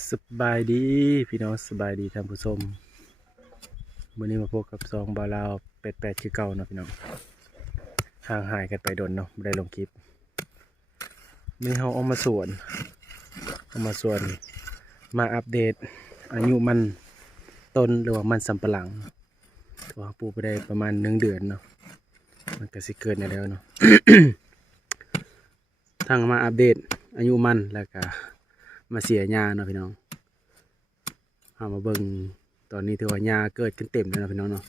สบายดีพี่น้องสบายดีท่านผู้ชมวันนี้มาพบกับซองบาลาว88คือเก่าเนาะพี่น้องห่างหายกันไปโดนเนาะไม่ได้ลงคลิปมีเฮาเอามาสวนมาอัปเดตอายุมันต้นหรือว่ามันสำปะหลังตัวปลูกไปได้ประมาณ1 เดือนเนาะมันก็สิเกิดในแล้วเนาะ ทางมาอัปเดตอายุมันแล้วก็มาเสียหญ้าเนาะพี่น้องเอามาเบิ่งตอนนี้ถือว่าหญ้าเกิดขึ้นเต็มแล้วเนาะพี่น้องเนาะ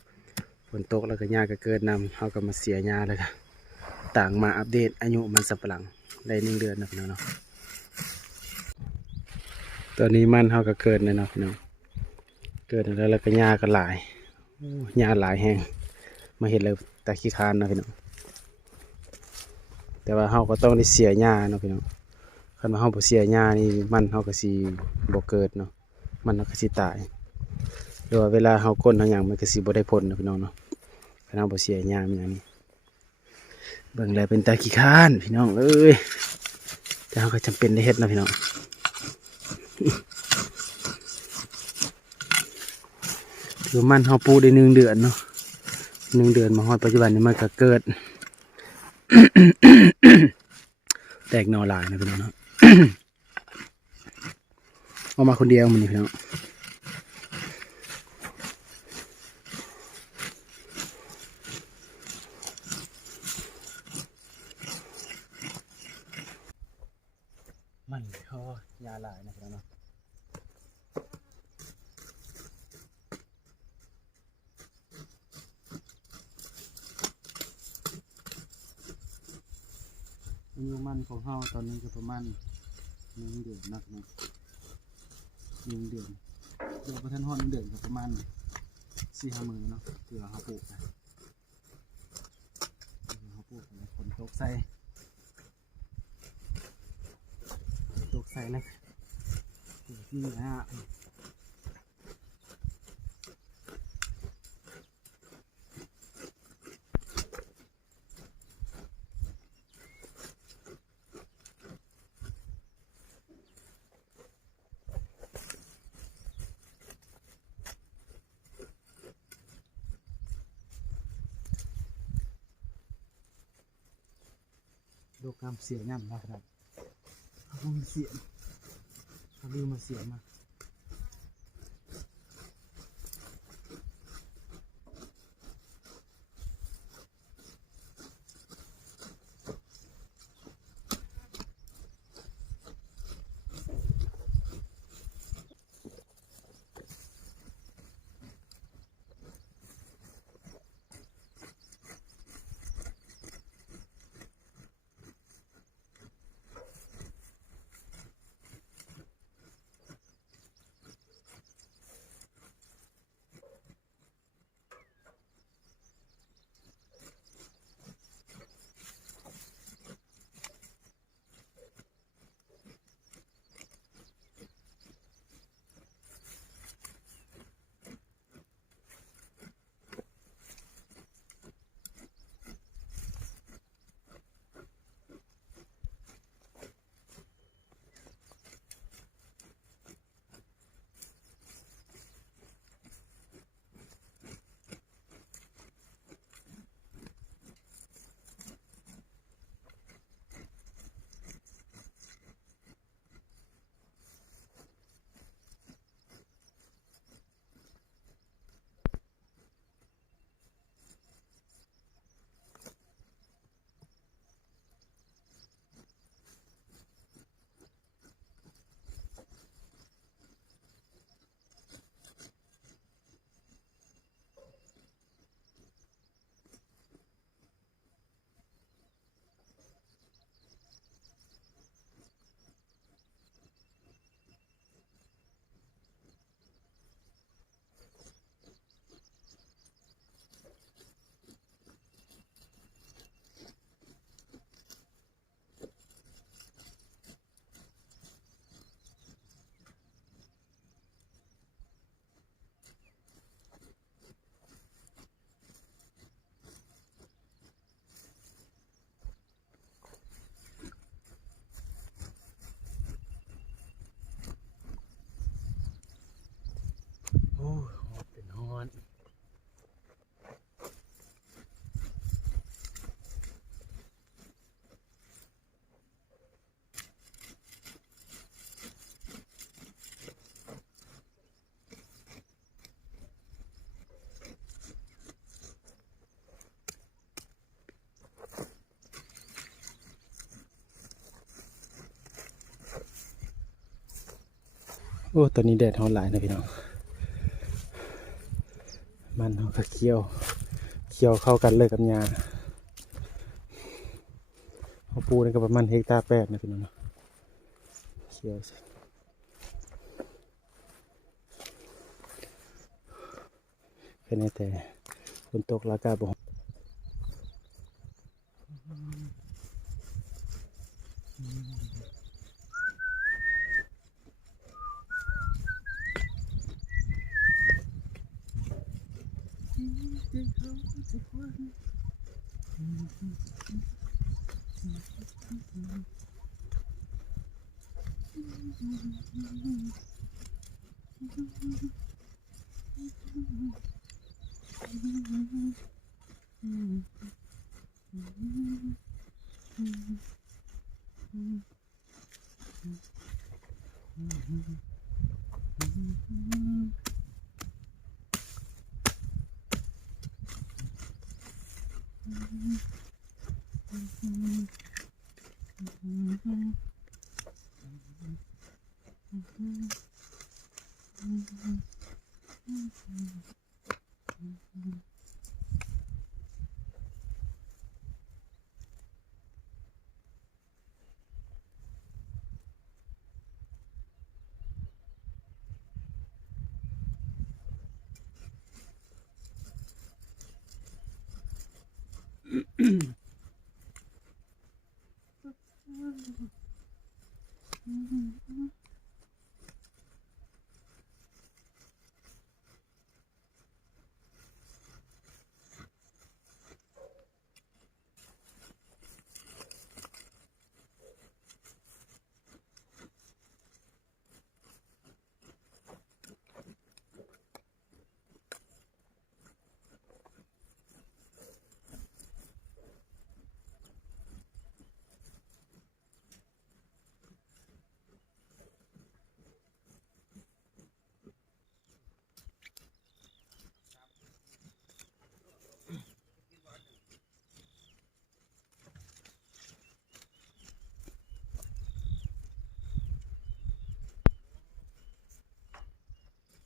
ฝนตกแล้วก็หญ้าก็เกิดนำเขาก็มาเสียหญ้าเลยค่ะต่างมาอัปเดตอายุมันสับปะหลังได้1 เดือนเนาะพี่น้องเนาะตอนนี้มันเขาก็เกิดเลยเนาะพี่น้องเกิดแล้วก็หญ้าก็หลายหญ้าหลายแห้งมาเห็นเลยตาขี้คร้านเนาะพี่น้องแต่ว่าเขาก็ต้องได้เสียหญ้าเนาะพี่น้องคันว่าเขาบ่เสียหญ้านี่มันเขาก็สิบ่เกิดเนาะมันก็สิตายหรือว่าเวลาเขาก้นเขาหยังมันก็สิบ่ได้ผลเนาะพี่น้องเนาะคันเราบ่เสียหญ้ามันอย่างนี้เบิ่งแล้วเป็นตาขี้คร้านพี่น้องเอ้ยแต่เขาก็จำเป็นได้เฮ็ดนะพี่น้องถือมันเขาปลูกได้1 เดือนเนาะ1 เดือนมาฮอดปัจจุบันนี้มันก็เกิด แตกหน่อหลายนะพี่น้องเนาะ เอามาคนเดียวมันนี่พี่น้องมันเขายาหลายนะพี่น้องเนาะอายุมันของเขาตอนนี้ก็ประมาณ1 เดือนนักเนาะ1 เดือนเดี๋ยวประทันฮอด1 เดือนก็ประมาณ4-5 มื้อเนาะเผื่อเขาปลูกนะเขาปลูกแล้วฝนตกใส่แล้วปลูกที่นะฮะดูกำเสียย่ำนะครับเขามีเสียงเขาลืมมาเสียงมา โอ้ตอนนี้แดดร้อนหลายนะพี่น้องมันเขาก็เคี่ยวเข้ากันเลยกับหญ้าเขาปูนี่ก็ประมาณ1.8 เฮกตาร์นะพี่น้องเนาะเคี่ยวแค่นี้แต่ฝนตกแล้วก็บ่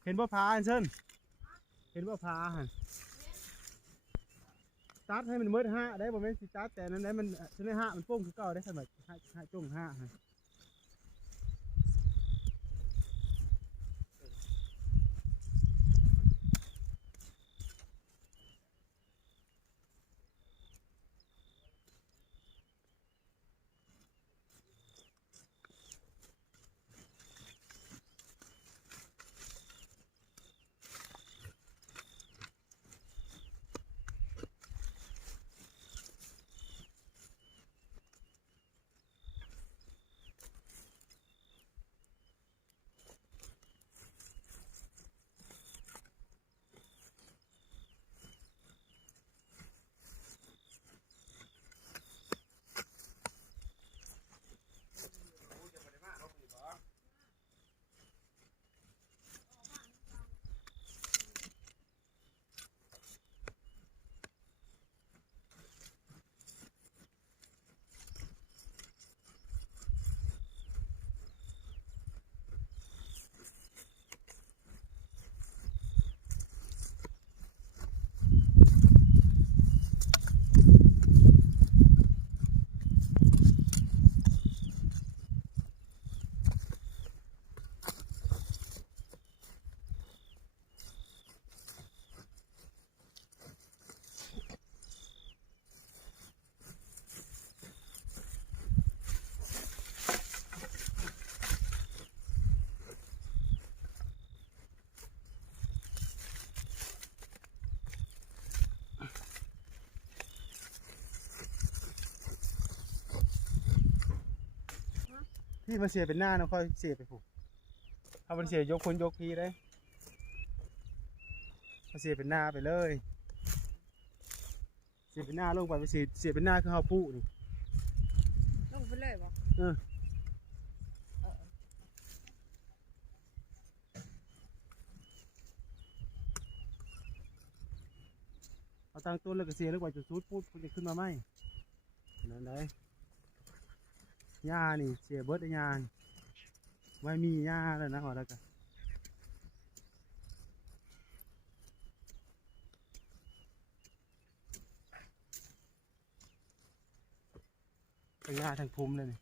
เห็นบ่พาอันเชิญเห็นบ่พาหันตัดให้มันมืดห้าได้บ่แม่นสิตัดแต่นั้นได้มันชนิดห้ามันโป้งคือเก่าได้สมัยห้าจ้งห้าหันที่มาเสียเป็นหน้าเนาะค่อยเสียไปผูกถ้ามันเสียยกคนยกทีได้มาเสียเป็นหน้าไปเลยเสียเป็นหน้าลงไปเสียเป็นหน้าคือเฮาปูนี่ลงไปเลยบ่เอาตั้งต้นแล้วก็เสียแล้วกว่าจะซูดพูดจะขึ้นมาไหมนั่นเลยหญ้านี่เสียเบิดหญ้าไม่มีหญ้าแล้วนะหอแล้วกัน ทั้งหญ้าทั้งภูมิเลยนี่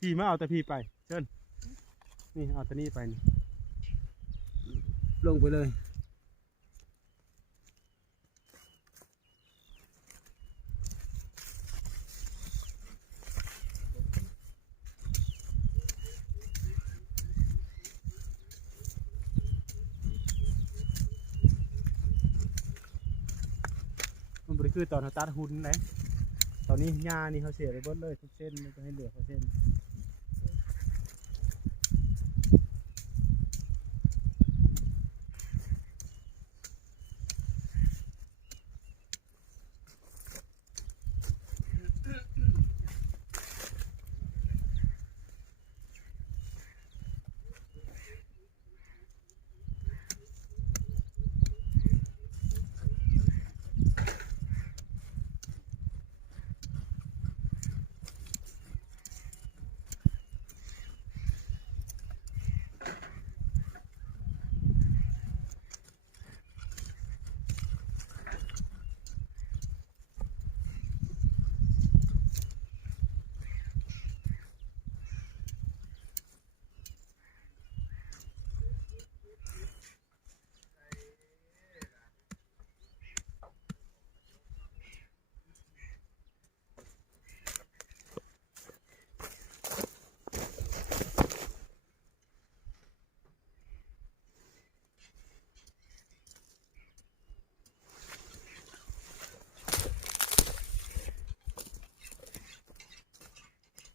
พี่มาเอาแต่พี่ไปเชิญนี่เอาแต่นี่ไปนี่ลงไปเลยมันบริคือตอนเขาตัดหุ่นนะตอนนี้หญ้านี่เขาเสียไปเบิดเลยทุกเส้นไม่ต้องให้เหลือเขาเส้น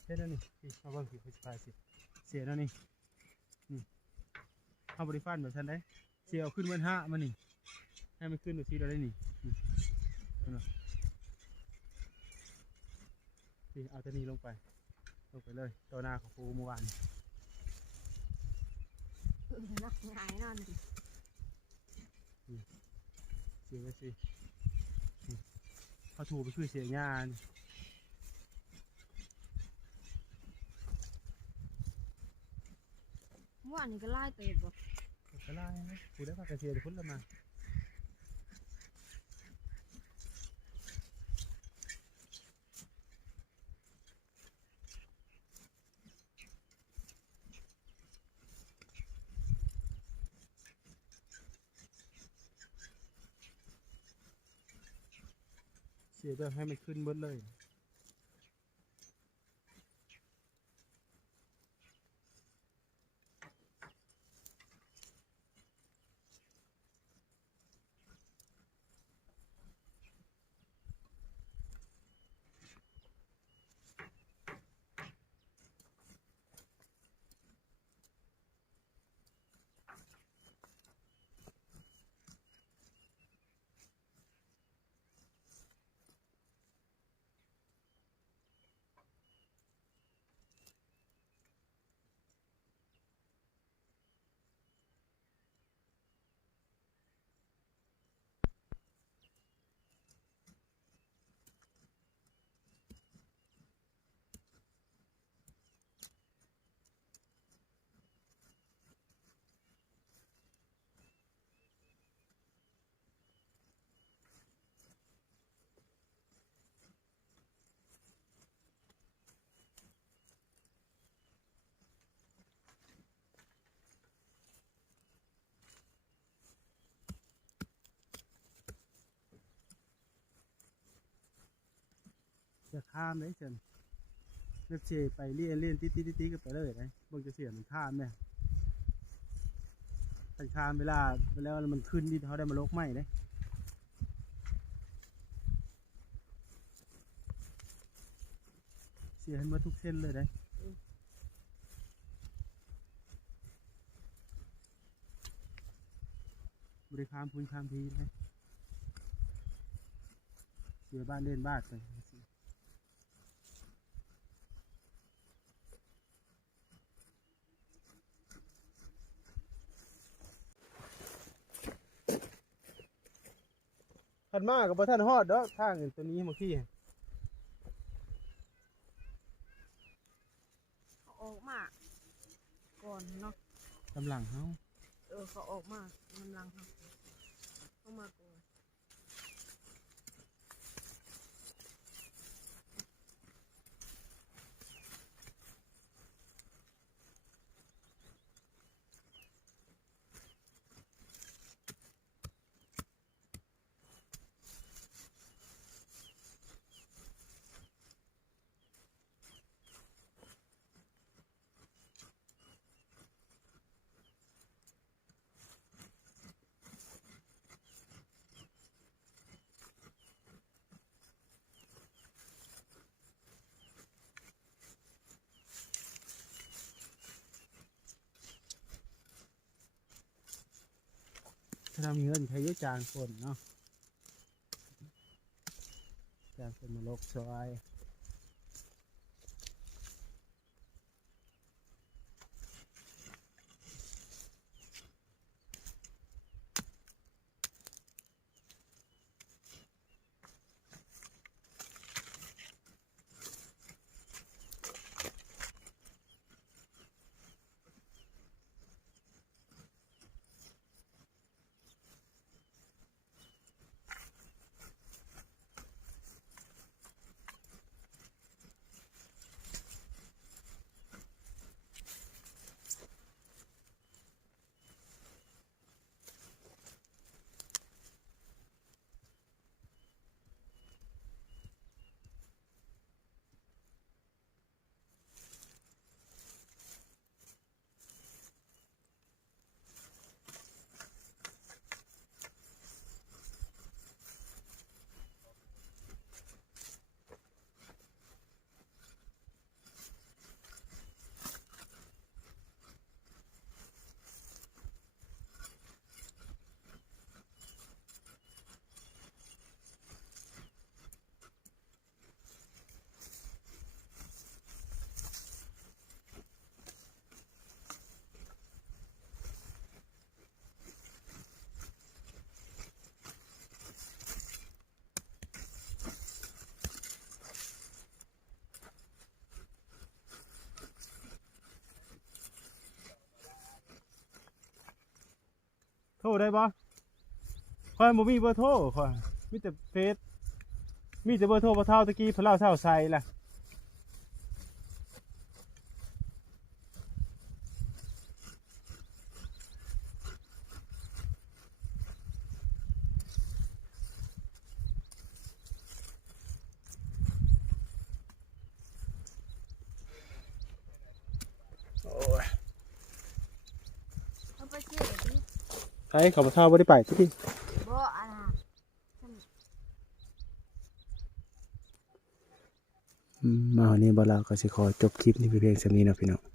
เส้นแล้วนี่พี่มาเบิ่งพี่เขาจะพาสิเสียแล้วนี่นี่เอาบริฟานแบบฉันได้เสียเอาขึ้นวันห้ามานี่ให้มันขึ้นแบบที่เราได้นี่นี่เอาหน่อยพี่เอาตัวนี้ลงไปเลยตัวหน้าของปูเมื่อวาน นักหายนอนดิ เสียไปสิเขาถูไปช่วยเสียงาน เมื่อวานนี้ก็ไล่เตะบ่ ก็ไล่นะกูได้พากระเสียเดี๋ยวพุ่นละมาเสียแบบให้มันขึ้นเบิดเลยจะข้ามเลยเชิญเลือกเชไปเลี่ยนตีก็ไปเลยนะบางจะเสียมันข้ามเนี่ยถ้าข้ามเวลามันขึ้นที่เขาได้มาลกไหมเลยเสียให้หมาทุกเส้นเลยนะบริการพูนคามทีนะเสียบ้านเล่นบ้านไปขันมากกับท่านฮอดเด้อทางตัวนี้เมื่อกี้ เอาออกมาก่อนเนาะ กำลังเขา เอ เขาออกมากำลังครับเข้ามาก่อน ถ้าเรามีเงินใช้เยอะจางคนเนาะจางคนมาลกซอยโทรได้ปะคอยบ่มีเบอร์โทรคอยมีแต่เฟซมีแต่เบอร์โทรพอเท่าตะกี้พอเล่าเท่าใส่ล่ะโอ้ย เขาไปเชื่อที่ ใช่เขาพอเท่าไม่ได้ไปตะกี้ บ่อะไร มาวันนี้บ่าวลาวก็สิขอจบคลิปนี้ไปเพียงเท่านี้นะพี่น้อง